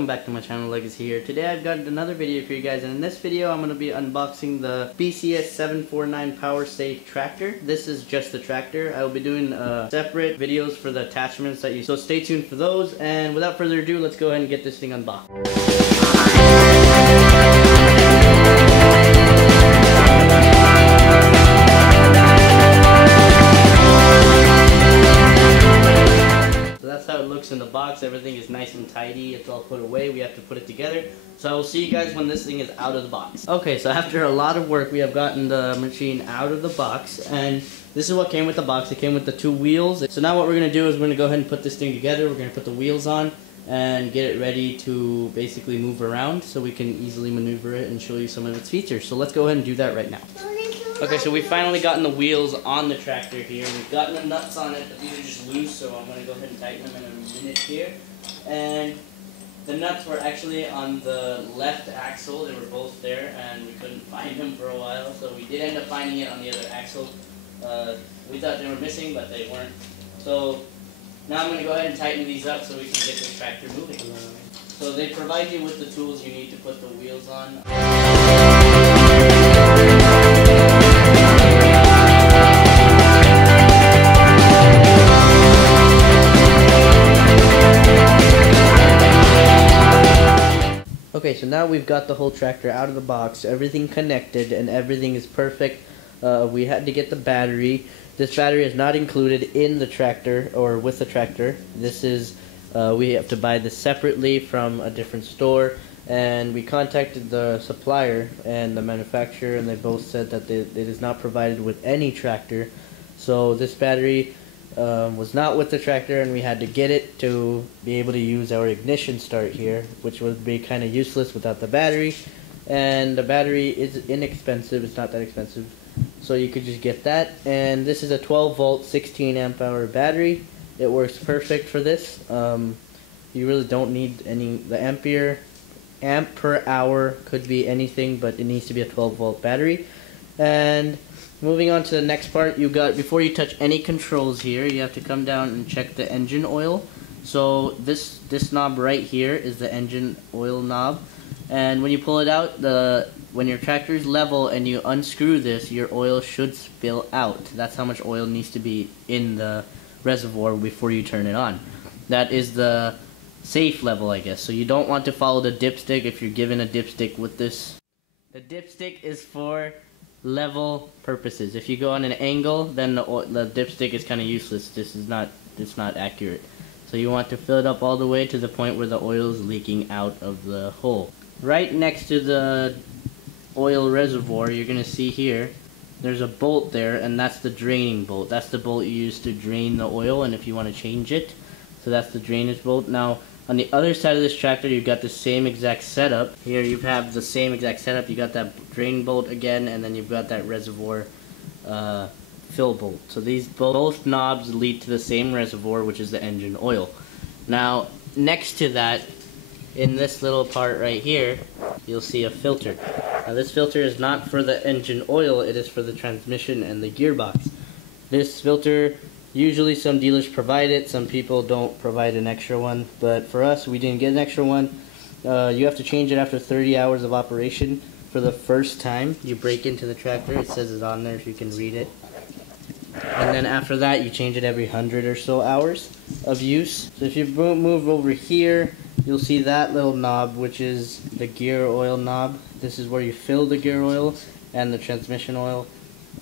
welcome back to my channel. Legacy here. Today I've got another video for you guys, and in this video I'm going to be unboxing the BCS 749 Power Safe tractor. This is just the tractor. I will be doing separate videos for the attachments that you, so stay tuned for those, and without further ado, let's go ahead and get this thing unboxed. In the box, everything is nice and tidy. It's all put away. We have to put it together. So I will see you guys when this thing is out of the box. Okay, so after a lot of work, we have gotten the machine out of the box, and this is what came with the box. It came with the two wheels. So now what we're going to do is we're going to go ahead and put this thing together. We're going to put the wheels on and get it ready to basically move around so we can easily maneuver it and show you some of its features. So let's go ahead and do that right now. Okay, so we finally gotten the wheels on the tractor here. We've gotten the nuts on it, but these are just loose, so I'm going to go ahead and tighten them in a minute here. And the nuts were actually on the left axle. They were both there, and we couldn't find them for a while, so we did end up finding it on the other axle. We thought they were missing, but they weren't. So now I'm going to go ahead and tighten these up so we can get this tractor moving. So they provide you with the tools you need to put the wheels on. Okay, so now we've got the whole tractor out of the box, everything connected, and everything is perfect. We had to get the battery. This battery is not included in the tractor or with the tractor. This is, we have to buy this separately from a different store, and we contacted the supplier and the manufacturer, and they both said that it is not provided with any tractor. So this battery was not with the tractor, and we had to get it to be able to use our ignition start here, which would be kind of useless without the battery. And the battery is inexpensive. It's not that expensive, so you could just get that. And this is a 12 volt 16 amp hour battery. It works perfect for this. You really don't need any. The amp per hour could be anything, but it needs to be a 12 volt battery. And moving on to the next part, before you touch any controls here, you have to come down and check the engine oil. So this knob right here is the engine oil knob, and when you pull it out, when your tractor is level and you unscrew this, your oil should spill out. That's how much oil needs to be in the reservoir before you turn it on. That is the safe level, I guess. So you don't want to follow the dipstick if you're given a dipstick with this. The dipstick is for level purposes. If you go on an angle, then the dipstick is kind of useless. It's not accurate. So you want to fill it up all the way to the point where the oil is leaking out of the hole. Right next to the oil reservoir, you're going to see here, there's a bolt there, and that's the draining bolt. That's the bolt you use to drain the oil, and if you want to change it. So that's the drainage bolt. Now, on the other side of this tractor, you've got the same exact setup. Here you have the same exact setup. You got that drain bolt again, and then you've got that reservoir fill bolt. So these both knobs lead to the same reservoir, which is the engine oil. Now, next to that, in this little part right here, you'll see a filter. Now this filter is not for the engine oil, it is for the transmission and the gearbox. This filter, usually some dealers provide it, some people don't provide an extra one, but for us, we didn't get an extra one. You have to change it after 30 hours of operation. For the first time you break into the tractor, it says it on there if you can read it. And then after that, you change it every 100 or so hours of use. So if you move over here, you'll see that little knob, which is the gear oil knob. This is where you fill the gear oil and the transmission oil.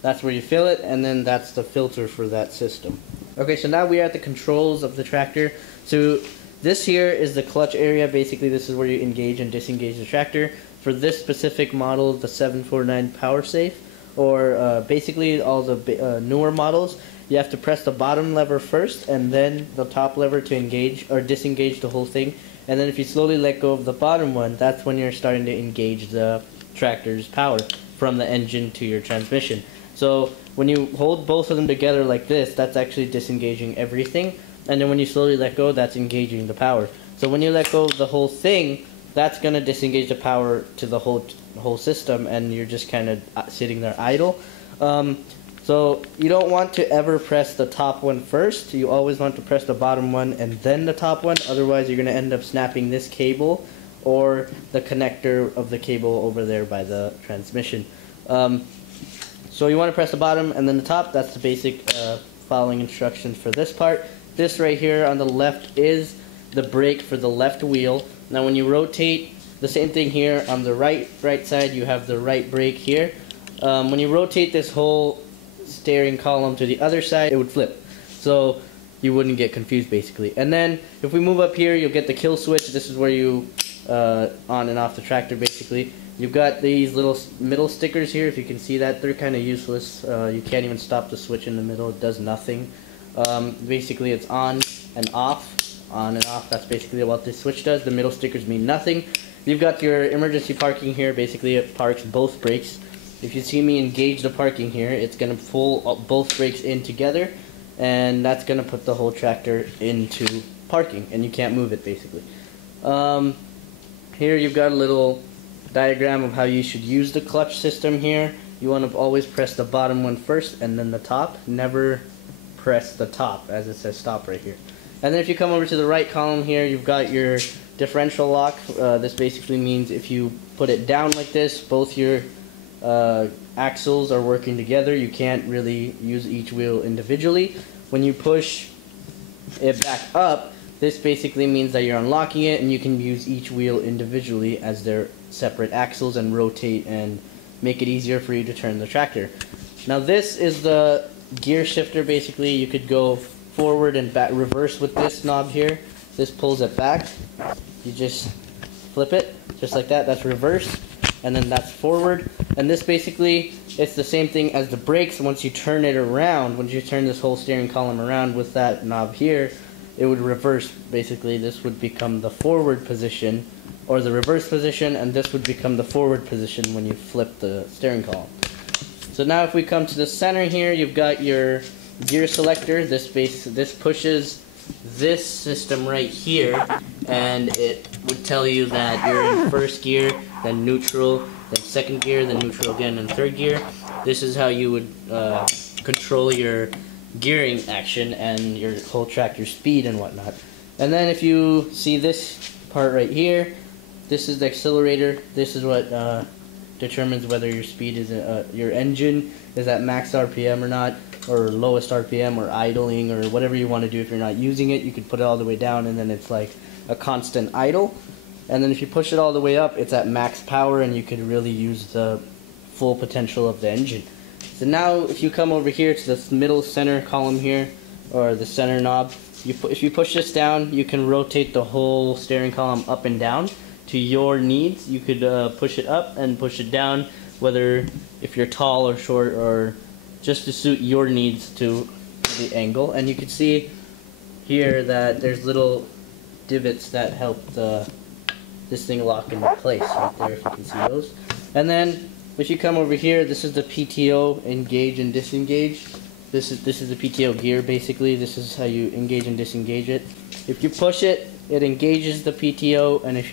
That's where you fill it, and then that's the filter for that system. Okay, so now we are at the controls of the tractor. So this here is the clutch area. Basically, this is where you engage and disengage the tractor. For this specific model, the 749 Power Safe, or basically all the newer models, you have to press the bottom lever first, and then the top lever to engage or disengage the whole thing. And then if you slowly let go of the bottom one, that's when you're starting to engage the tractor's power from the engine to your transmission. So when you hold both of them together like this, that's actually disengaging everything. And then when you slowly let go, that's engaging the power. So when you let go of the whole thing, that's going to disengage the power to the whole system, and you're just kind of sitting there idle. So you don't want to ever press the top one first. You always want to press the bottom one and then the top one. Otherwise, you're going to end up snapping this cable or the connector of the cable over there by the transmission. So you want to press the bottom and then the top. That's the basic following instructions for this part. This right here on the left is the brake for the left wheel. Now when you rotate, the same thing here on the right side, you have the right brake here. When you rotate this whole steering column to the other side, it would flip. So you wouldn't get confused basically. And then if we move up here, you'll get the kill switch. This is where you on and off the tractor basically. You've got these little middle stickers here. If you can see that, they're kind of useless. You can't even stop the switch in the middle. It does nothing. Basically it's on and off. On and off, that's basically what this switch does. The middle stickers mean nothing. You've got your emergency parking here. Basically it parks both brakes. If you see me engage the parking here, it's going to pull both brakes in together, and that's going to put the whole tractor into parking, and you can't move it basically. Here you've got a little diagram of how you should use the clutch system here. You want to always press the bottom one first and then the top. Never press the top, as it says stop right here. And then if you come over to the right column here, you've got your differential lock. This basically means if you put it down like this, both your axles are working together. You can't really use each wheel individually. When you push it back up, this basically means that you're unlocking it and you can use each wheel individually as their separate axles and rotate and make it easier for you to turn the tractor. Now this is the gear shifter. Basically you could go forward and back, reverse with this knob here. This pulls it back. You just flip it just like that. That's reverse, and then that's forward. And this basically, it's the same thing as the brakes. Once you turn it around, once you turn this whole steering column around with that knob here, it would reverse. Basically this would become the forward position or the reverse position, and this would become the forward position when you flip the steering column. So now if we come to the center here, you've got your gear selector. This pushes this system right here, and it would tell you that you're in first gear, then neutral, then second gear, then neutral again, and third gear. This is how you would control your gearing action and your whole tractor speed and whatnot. And then if you see this part right here, this is the accelerator. This is what determines whether your speed is your engine is at max RPM or not, or lowest RPM, or idling, or whatever you want to do. If you're not using it, you could put it all the way down and then it's like a constant idle. And then if you push it all the way up, it's at max power and you could really use the full potential of the engine. So now if you come over here to this middle center column here, or the center knob, if you push this down, you can rotate the whole steering column up and down to your needs. You could push it up and push it down, whether if you're tall or short, or just to suit your needs to the angle. And you can see here that there's little divots that help this thing lock in place right there, if you can see those. And then if you come over here, this is the PTO, engage and disengage. This is the PTO gear basically. This is how you engage and disengage it. If you push it, it engages the PTO, and if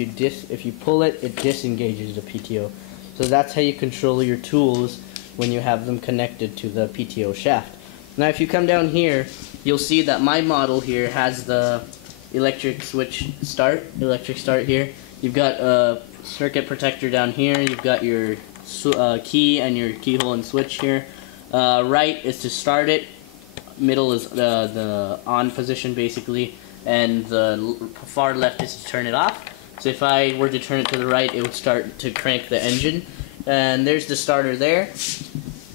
you pull it, it disengages the PTO. So that's how you control your tools when you have them connected to the PTO shaft. Now if you come down here, you'll see that my model here has the electric start here. You've got a circuit protector down here. You've got your key and your keyhole and switch here. Right is to start it. Middle is the on position basically, and the far left is to turn it off. So if I were to turn it to the right, it would start to crank the engine. And there's the starter there,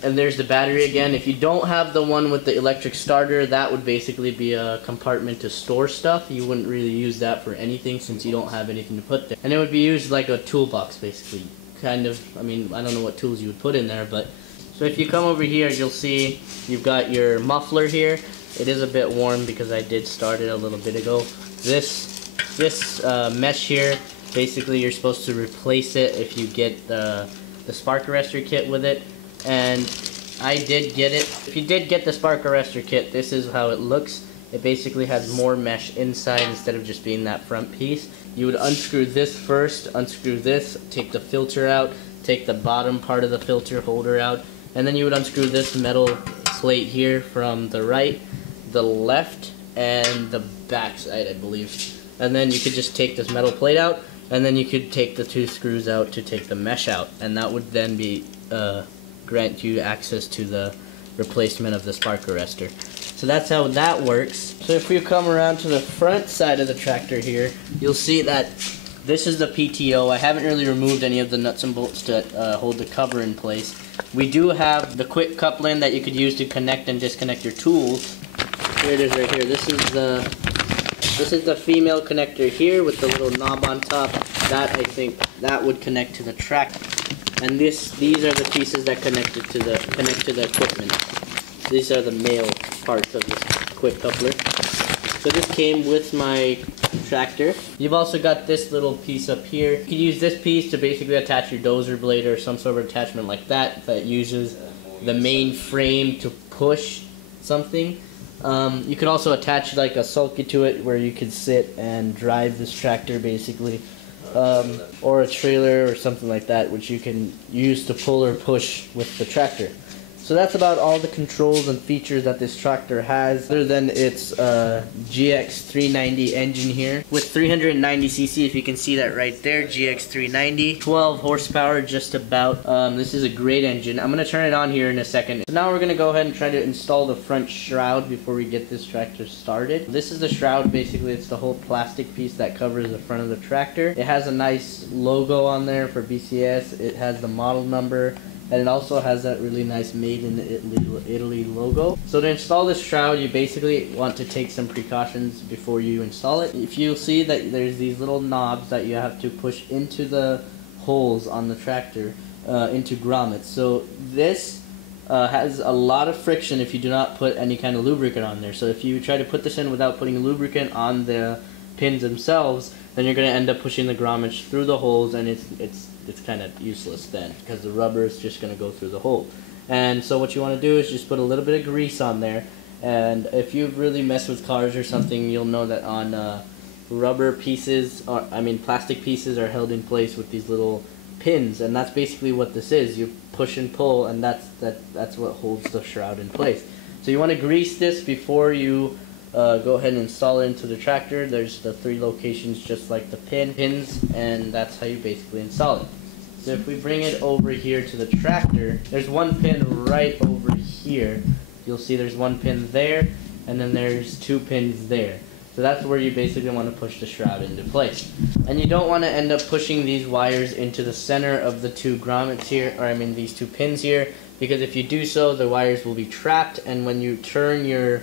and there's the battery again. If you don't have the one with the electric starter, that would basically be a compartment to store stuff. You wouldn't really use that for anything since you don't have anything to put there. And it would be used like a toolbox basically. Kind of, I mean, I don't know what tools you would put in there, but so if you come over here, you'll see you've got your muffler here. It is a bit warm because I did start it a little bit ago. This mesh here, basically you're supposed to replace it if you get the spark arrestor kit with it, and I did get it. If you did get the spark arrestor kit, this is how it looks. It basically has more mesh inside instead of just being that front piece. You would unscrew this first, unscrew this, take the filter out, take the bottom part of the filter holder out, and then you would unscrew this metal plate here from the right, the left, and the back side, I believe. And then you could just take this metal plate out, and then you could take the 2 screws out to take the mesh out, and that would then be grant you access to the replacement of the spark arrestor. So that's how that works. So if we come around to the front side of the tractor here, you'll see that this is the PTO. I haven't really removed any of the nuts and bolts to hold the cover in place. We do have the quick coupling that you could use to connect and disconnect your tools. Here it is right here. This is the female connector here with the little knob on top. That, I think, that would connect to the tractor. And these are the pieces that connect to the equipment. These are the male parts of this quick coupler. So this came with my tractor. You've also got this little piece up here. You can use this piece to basically attach your dozer blade or some sort of attachment like that uses the main frame to push something. You could also attach like a sulky to it where you could sit and drive this tractor basically. Or a trailer or something like that, which you can use to pull or push with the tractor. So that's about all the controls and features that this tractor has, other than its GX390 engine here with 390cc, if you can see that right there, GX390, 12 horsepower just about. This is a great engine. I'm going to turn it on here in a second. So now we're going to go ahead and try to install the front shroud before we get this tractor started. This is the shroud, basically. It's the whole plastic piece that covers the front of the tractor. It has a nice logo on there for BCS. It has the model number. And it also has that really nice Made in Italy logo. So to install this shroud, you basically want to take some precautions before you install it. If you'll see that there's these little knobs that you have to push into the holes on the tractor, into grommets. So this has a lot of friction if you do not put any kind of lubricant on there. So if you try to put this in without putting lubricant on the pins themselves, then you're going to end up pushing the grommets through the holes, and it's kind of useless then, because the rubber is just going to go through the hole. And so what you want to do is just put a little bit of grease on there, and if you've really messed with cars or something, you'll know that on rubber pieces, or I mean plastic pieces, are held in place with these little pins, and that's basically what this is. You push and pull, and that's what holds the shroud in place. So you want to grease this before you go ahead and install it into the tractor. There's the 3 locations just like the pins, and that's how you basically install it. So if we bring it over here to the tractor, there's one pin right over here. You'll see there's one pin there, and then there's 2 pins there. So that's where you basically want to push the shroud into place. And you don't want to end up pushing these wires into the center of the 2 grommets here, or I mean these 2 pins here, because if you do so, the wires will be trapped, and when you turn your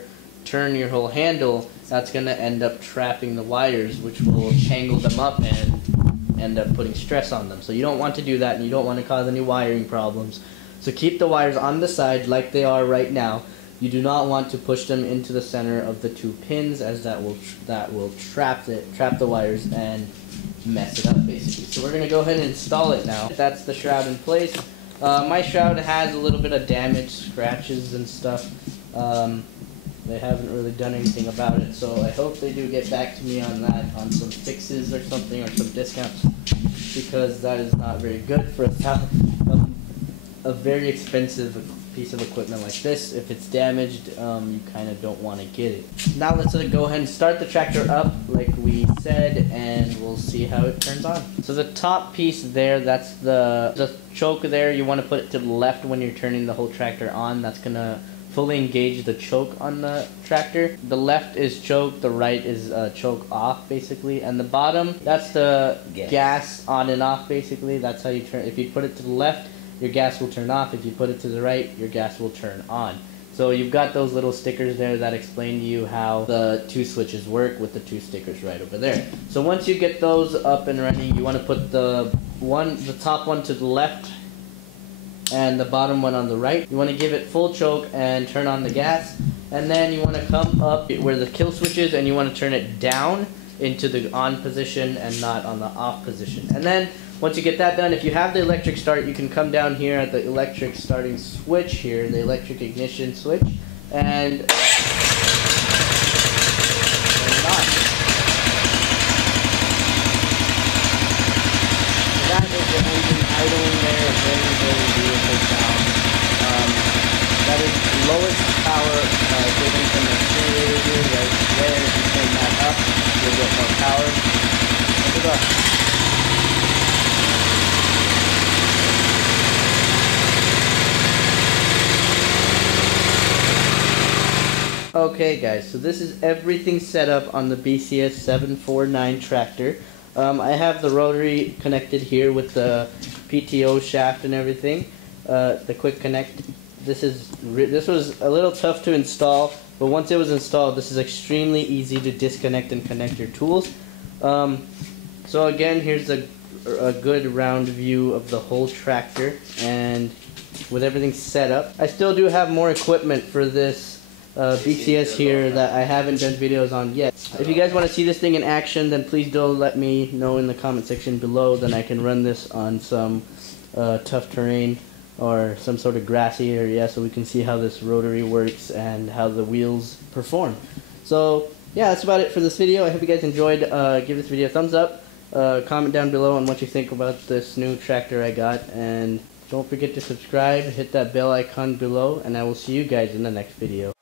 whole handle, that's going to end up trapping the wires, which will tangle them up and end up putting stress on them. So you don't want to do that, and you don't want to cause any wiring problems. So keep the wires on the side like they are right now. You do not want to push them into the center of the 2 pins, as that will trap the wires and mess it up basically. So we're going to go ahead and install it now. That's the shroud in place. My shroud has a little bit of damage, scratches and stuff. They haven't really done anything about it, so I hope they do get back to me on that, on some fixes or something, or some discounts, because that is not very good for a very expensive piece of equipment like this. If it's damaged, you kind of don't want to get it. Now let's go ahead and start the tractor up like we said, and we'll see how it turns on. So the top piece there, that's the choke there. You want to put it to the left when you're turning the whole tractor on. That's going to fully engage the choke on the tractor. The left is choke, the right is choke off basically, and the bottom, that's the gas on and off basically. That's how you turn. If you put it to the left, your gas will turn off. If you put it to the right, your gas will turn on. So you've got those little stickers there that explain to you how the 2 switches work, with the 2 stickers right over there. So once you get those up and running, you want to put the top one to the left and the bottom one on the right. You want to give it full choke and turn on the gas, and then you want to come up where the kill switch is, and you want to turn it down into the on position and not on the off position. And then once you get that done, if you have the electric start, you can come down here at the electric starting switch here, the electric ignition switch, and turn it on. So that is the engine idling there, a very, very beautiful sound. That is lowest power given from the accelerator here right there. If you turn that up, you'll get more power. Look at that. Okay guys, so this is everything set up on the BCS 749 tractor. I have the rotary connected here with the PTO shaft and everything. The quick connect. This was a little tough to install, but once it was installed, this is extremely easy to disconnect and connect your tools. So again, here's a good round view of the whole tractor, and with everything set up. I still do have more equipment for this BCS here that I haven't done videos on yet. If you guys want to see this thing in action, then please do let me know in the comment section below. Then I can run this on some tough terrain or some sort of grassy area, so we can see how this rotary works and how the wheels perform. So yeah, that's about it for this video. I hope you guys enjoyed. Give this video a thumbs up. Comment down below on what you think about this new tractor I got, and don't forget to subscribe, hit that bell icon below, and I will see you guys in the next video.